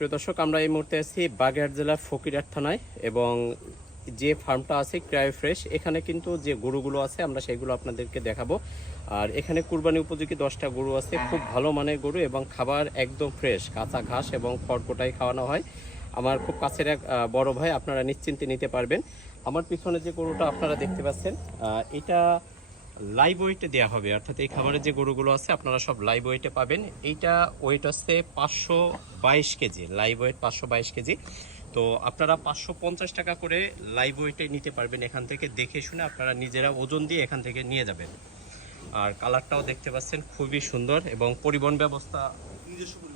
প্রিয় দর্শক আমরা এই মুহূর্তে আছি বাগেরহাট জেলার ফকিরহাট থানায় এবং যে ফার্মটা আছে ক্রায় ফ্রেশ এখানে কিন্তু যে গরুগুলো আছে আমরা সেগুলো আপনাদেরকে দেখাবো। আর এখানে কুরবানি উপযোগী দশটা গরু আছে খুব ভালো মানের গরু এবং খাবার একদম ফ্রেশ কাঁচা ঘাস এবং খড়কোটাই খাওয়ানো হয়। আমার খুব কাছের এক বড় ভাই আপনারা নিশ্চিন্তে নিতে পারবেন। আমার পিছনে যে গরুটা আপনারা দেখতে পাচ্ছেন এটা লাইভ ওয়েটে দেওয়া হবে। অর্থাৎ এই খাবারের যে গরুগুলো আছে, আপনারা সব লাইভ ওয়েটে পাবেন। এইটা ওয়েট হচ্ছে পাঁচশো বাইশ কেজি। লাইভ ওয়েট পাঁচশো বাইশ কেজি। তো আপনারা পাঁচশো পঞ্চাশ টাকা করে লাইভ ওয়েটে নিতে পারবেন এখান থেকে। দেখে শুনে আপনারা নিজেরা ওজন দিয়ে এখান থেকে নিয়ে যাবেন। আর কালারটাও দেখতে পাচ্ছেন, খুবই সুন্দর এবং পরিবহন ব্যবস্থা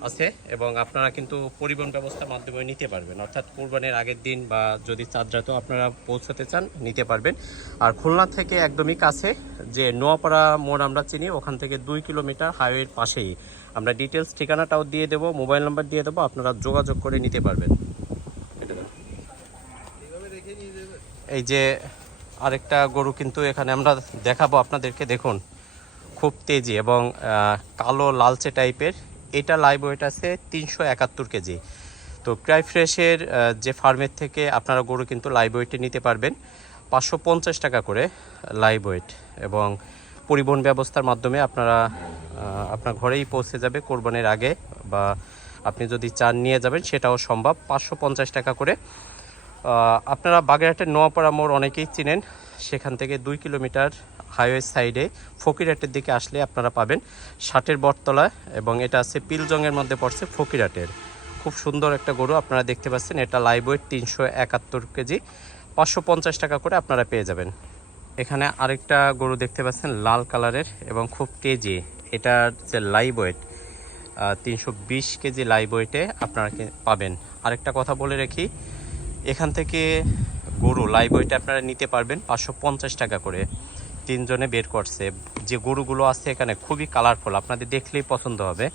আছে এবং আপনারা কিন্তু পরিবহন ব্যবস্থার মাধ্যমে নিতে পারবেন। অর্থাৎ কোরবানির আগের দিন বা যদি চাঁদরাতেও আপনারা পৌঁছাতে চান, নিতে পারবেন। আর খুলনা থেকে একদমই কাছে যে নোয়াপাড়া মোড় আমরা চিনি, ওখান থেকে দুই কিলোমিটার হাইওয়ের পাশেই। আমরা ডিটেলস ঠিকানাটাও দিয়ে দেবো, মোবাইল নাম্বার দিয়ে দেবো, আপনারা যোগাযোগ করে নিতে পারবেন। এই যে আরেকটা গরু কিন্তু এখানে আমরা দেখাবো আপনাদেরকে, দেখুন। খুব তেজি এবং কালো লালচে টাইপের। এটা লাইভ ওয়েট আছে তিনশো একাত্তর কেজি। তো ক্রাই ফ্রেশের যে ফার্মের থেকে আপনারা গরু কিন্তু লাইভ ওয়েটে নিতে পারবেন, পাঁচশো পঞ্চাশ টাকা করে লাইভ ওয়েট এবং পরিবহন ব্যবস্থার মাধ্যমে আপনারা আপনার ঘরেই পৌঁছে যাবে কোরবানির আগে বা আপনি যদি চান নিয়ে যাবেন, সেটাও সম্ভব। পাঁচশো পঞ্চাশ টাকা করে আপনারা বাগেরহাটের নোয়াপাড়া মোড় অনেকেই চিনেন। সেখান থেকে দুই কিলোমিটার হাইওয়ে সাইডে ফকিরহাটের দিকে আসলে আপনারা পাবেন ষাটের বটতলা এবং এটা আছে পিলজংয়ের মধ্যে পড়ছে ফকিরহাটের। খুব সুন্দর একটা গরু আপনারা দেখতে পাচ্ছেন, এটা লাইভ তিনশো একাত্তর কেজি। পাঁচশো পঞ্চাশ টাকা করে আপনারা পেয়ে যাবেন। এখানে আরেকটা গরু দেখতে পাচ্ছেন, লাল কালারের এবং খুব তেজি। এটার যে লাইভ ওয়েট তিনশো বিশ কেজি লাইভ ওয়েটে আপনারা পাবেন। আরেকটা কথা বলে রাখি এখান থেকে গরু লাইভ আপনারা নিতে পারবেন, পাঁচশো পঞ্চাশ টাকা করে। তিনজনে বের করছে। যে গরুগুলো আছে এখানে খুবই কালারফুল আপনাদের দেখলেই পছন্দ হবে।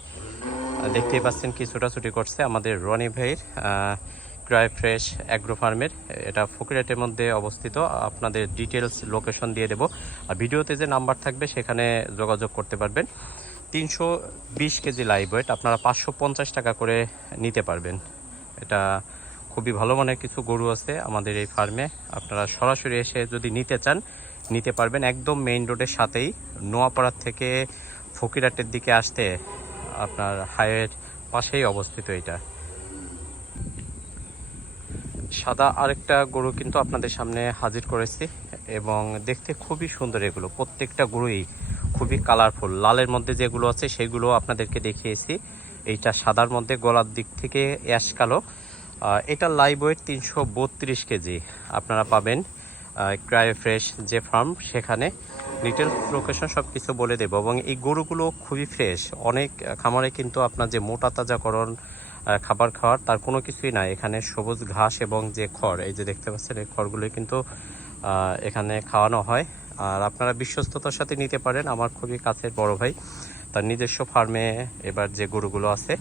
দেখতেই পাচ্ছেন কি ছোটাছুটি করছে আমাদের রনি ভাইয়ের ক্রাই ফ্রেশ অ্যাগ্রো ফার্মের এটা ফকিরাটের মধ্যে অবস্থিত। আপনাদের ডিটেলস লোকেশন দিয়ে দেবো। আর ভিডিওতে যে নাম্বার থাকবে সেখানে যোগাযোগ করতে পারবেন। তিনশো বিশ কেজি লাইভ ওয়েট আপনারা পাঁচশো পঞ্চাশ টাকা করে নিতে পারবেন। এটা খুবই ভালো মানের কিছু গরু আছে আমাদের এই ফার্মে। আপনারা সরাসরি এসে যদি নিতে চান, নিতে পারবেন একদম মেইন রোডের সাথেই। নোয়াপাড়ার থেকে ফকিরাটের দিকে আসতে আপনার হাইওয়ের পাশেই অবস্থিত এটা। সাদা আরেকটা গরু কিন্তু আপনাদের সামনে হাজির করেছি এবং দেখতে খুবই সুন্দর এগুলো। প্রত্যেকটা গরুই খুবই কালারফুল লালের মধ্যে যেগুলো আছে সেগুলো আপনাদেরকে দেখিয়েছি। এইটা সাদার মধ্যে, গলার দিক থেকে অ্যাশ কালো। এটা লাইভ ওয়েট তিনশো বত্রিশ কেজি। আপনারা পাবেন ক্রায় ফ্রেশ যে ফার্ম সেখানে ডিটেলস লোকেশন সব কিছু বলে দেবো। এবং এই গরুগুলো খুবই ফ্রেশ অনেক খামারে কিন্তু আপনার যে মোটা তাজাকরণ খাবার খাওয়ার, তার কোনো কিছুই নাই। এখানে সবুজ ঘাস এবং যে খড়, এই যে দেখতে পাচ্ছেন, এই খড়গুলো কিন্তু এখানে খাওয়ানো হয়। আর আপনারা বিশ্বস্ততার সাথে নিতে পারেন। আমার খুবই কাছের বড় ভাই, তার নিজস্ব ফার্মে এবার যে গরুগুলো আছে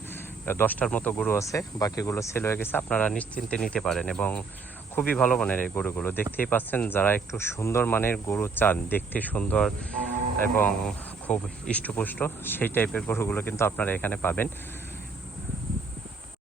দশটার মতো গরু আছে, বাকিগুলো সেল হয়ে গেছে। আপনারা নিশ্চিন্তে নিতে পারেন এবং খুবই ভালো মানের এই গরুগুলো। দেখতেই পাচ্ছেন যারা একটু সুন্দর মানের গরু চান, দেখতে সুন্দর এবং খুব ইষ্টপুষ্ট, সেই টাইপের গরুগুলো কিন্তু আপনারা এখানে পাবেন।